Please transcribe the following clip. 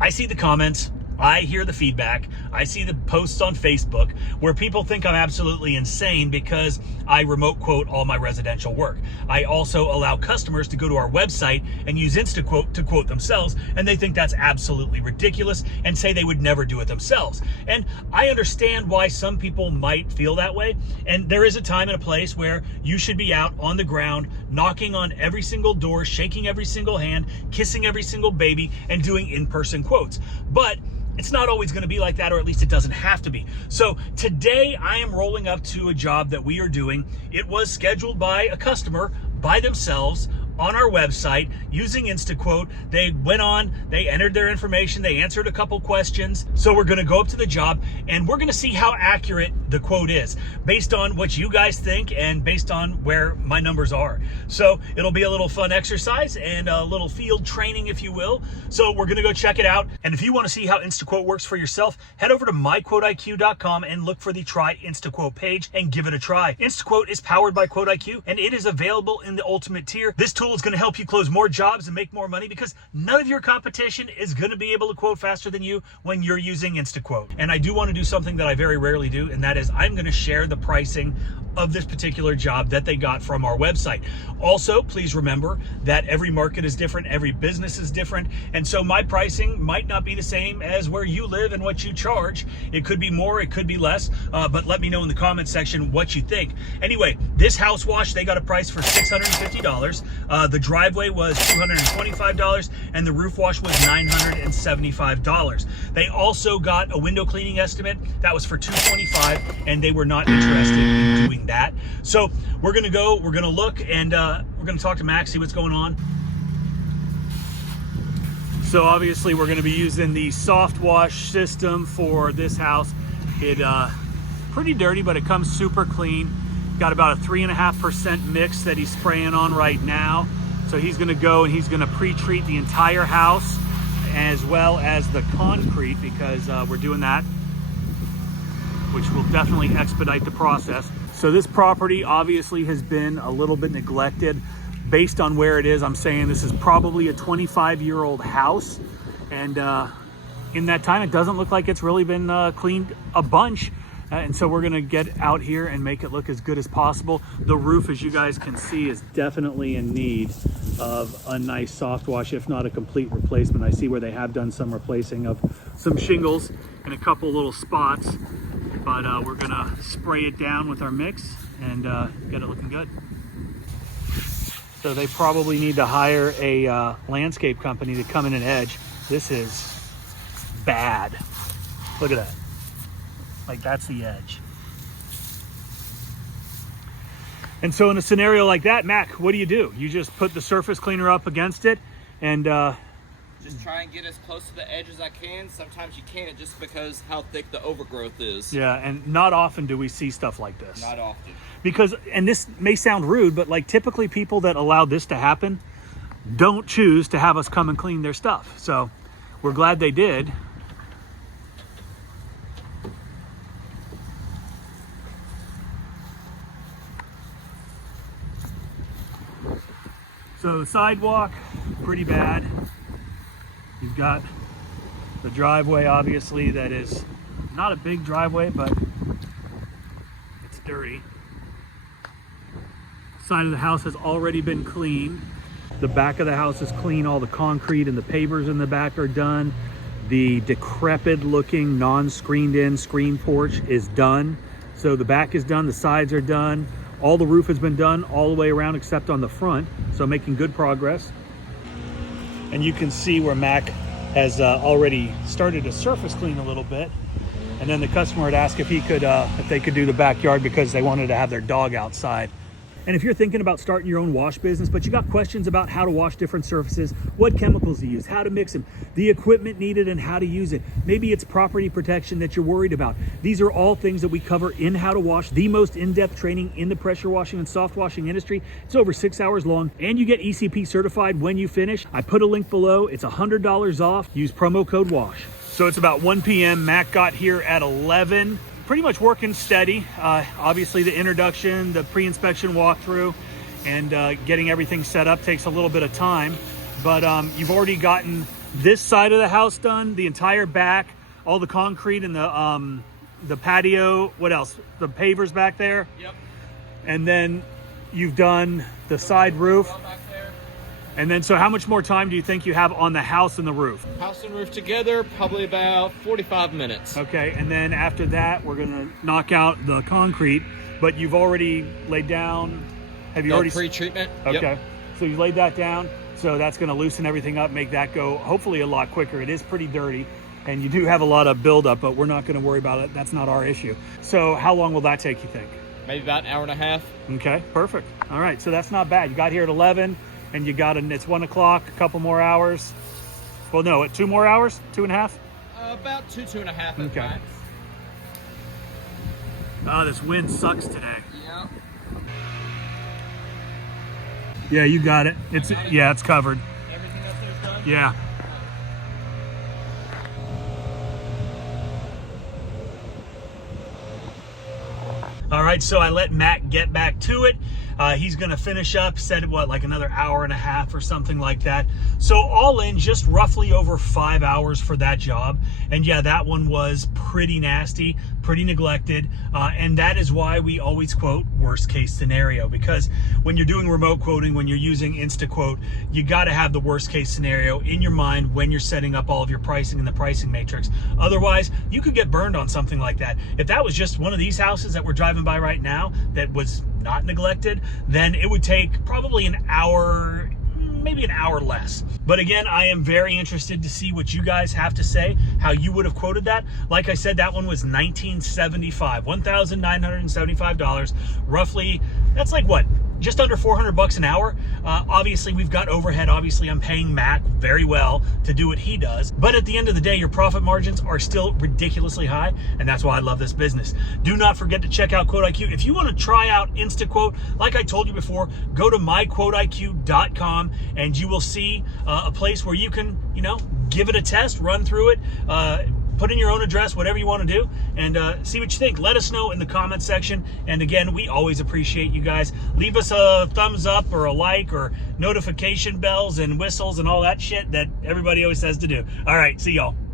I see the comments, I hear the feedback, I see the posts on Facebook where people think I'm absolutely insane because I remote quote all my residential work. I also allow customers to go to our website and use InstaQuote to quote themselves, and they think that's absolutely ridiculous and say they would never do it themselves. And I understand why some people might feel that way, and there is a time and a place where you should be out on the ground, knocking on every single door, shaking every single hand, kissing every single baby, and doing in-person quotes. But it's not always going to be like that, or at least it doesn't have to be. So today I am rolling up to a job that we are doing. It was scheduled by a customer by themselves on our website using InstaQuote. They went on, they entered their information, they answered a couple questions. So we're going to go up to the job and we're going to see how accurate the quote is based on what you guys think and based on where my numbers are. So it'll be a little fun exercise and a little field training, if you will. So we're going to go check it out. And if you want to see how InstaQuote works for yourself, head over to myquoteiq.com and look for the Try InstaQuote page and give it a try. InstaQuote is powered by QuoteIQ and it is available in the Ultimate tier. This tool is going to help you close more jobs and make more money because none of your competition is going to be able to quote faster than you when you're using InstaQuote. And I do want to do something that I very rarely do, and that is I'm going to share the pricing of this particular job that they got from our website. Also, please remember that every market is different, every business is different, and so my pricing might not be the same as where you live and what you charge. It could be more, it could be less, but let me know in the comment section what you think. Anyway, this house wash, they got a price for $650. The driveway was $225, and the roof wash was $975. They also got a window cleaning estimate that was for $225, and they were not interested in doing that. So we're gonna go, we're gonna look, and we're gonna talk to Max, see what's going on. So obviously we're gonna be using the soft wash system for this house. It pretty dirty, but it comes super clean. Got about a 3.5% mix that he's spraying on right now. So he's gonna go and he's gonna pre-treat the entire house as well as the concrete, because we're doing that, which will definitely expedite the process. So this property obviously has been a little bit neglected. Based on where it is, I'm saying this is probably a 25-year-old house. And in that time, it doesn't look like it's really been cleaned a bunch. And so we're gonna get out here and make it look as good as possible. The roof, as you guys can see, is definitely in need of a nice soft wash, if not a complete replacement. I see where they have done some replacing of some shingles in a couple little spots, but we're gonna spray it down with our mix and get it looking good. So they probably need to hire a landscape company to come in and edge. This is bad. Look at that. Like, that's the edge. And so in a scenario like that, Mac, what do? You just put the surface cleaner up against it and just try and get as close to the edge as I can. Sometimes you can't, just because how thick the overgrowth is. Yeah, and not often do we see stuff like this. Not often. Because, and this may sound rude, but like typically people that allow this to happen don't choose to have us come and clean their stuff. So we're glad they did. So the sidewalk, pretty bad. You've got the driveway, obviously, that is not a big driveway, but it's dirty. Side of the house has already been cleaned. The back of the house is clean. All the concrete and the pavers in the back are done. The decrepit looking, non-screened in screen porch is done. So the back is done, the sides are done. All the roof has been done all the way around except on the front. So making good progress. And you can see where Mac has already started to surface clean a little bit. And then the customer had asked if he could, if they could do the backyard because they wanted to have their dog outside. And if you're thinking about starting your own wash business, but you got questions about how to wash different surfaces, what chemicals to use, how to mix them, the equipment needed and how to use it, maybe it's property protection that you're worried about. These are all things that we cover in How to Wash, the most in-depth training in the pressure washing and soft washing industry. It's over 6 hours long, and you get ECP certified when you finish. I put a link below. It's $100 off. Use promo code WASH. So it's about 1 p.m. Mac got here at 11. Pretty much working steady. Obviously the introduction, the pre-inspection walkthrough, and getting everything set up takes a little bit of time, but you've already gotten this side of the house done, the entire back, all the concrete and the patio. What else? The pavers back there. Yep. And then you've done the side roof. Well back there. And then, so how much more time do you think you have on the house and the roof? House and roof together, probably about 45 minutes. Okay, and then after that, we're gonna knock out the concrete, but you've already laid down, have you already? Pre-treatment. Okay, Yep. so you laid that down, so that's gonna loosen everything up, make that go hopefully a lot quicker. It is pretty dirty, and you do have a lot of buildup, but we're not gonna worry about it. That's not our issue. So how long will that take, you think? Maybe about an hour and a half. Okay, perfect. All right, so that's not bad. You got here at 11, and you got it's 1 o'clock, a couple more hours. Well, no, 2 more hours, 2.5? About two and a half. Okay. Max. Oh, this wind sucks today. Yeah. Yeah, you got it. It's got it? Yeah, it's covered. Everything up there is done. Yeah. All right, so I let Matt get back to it. He's gonna finish up, said what, like another hour and a half or something like that. So all in, just roughly over 5 hours for that job. And yeah, that one was pretty nasty, pretty neglected. And that is why we always quote worst case scenario, because when you're doing remote quoting, when you're using InstaQuote, you gotta have the worst case scenario in your mind when you're setting up all of your pricing in the pricing matrix. Otherwise, you could get burned on something like that. If that was just one of these houses that we're driving by right now that was not neglected, then it would take probably an hour, maybe an hour less. But again, I am very interested to see what you guys have to say, how you would have quoted that. Like I said, that one was $1,975, roughly. That's like what, just under 400 bucks an hour. Obviously we've got overhead. Obviously I'm paying Mac very well to do what he does, but at the end of the day, your profit margins are still ridiculously high, and that's why I love this business. Do not forget to check out QuoteIQ. If you want to try out InstaQuote, like I told you before, go to myquoteiq.com and you will see a place where you can, give it a test, run through it, put in your own address, whatever you want to do, and see what you think. Let us know in the comment section. And again, we always appreciate you guys. Leave us a thumbs up or a like or notification bells and whistles and all that shit that everybody always says to do. All right, see y'all.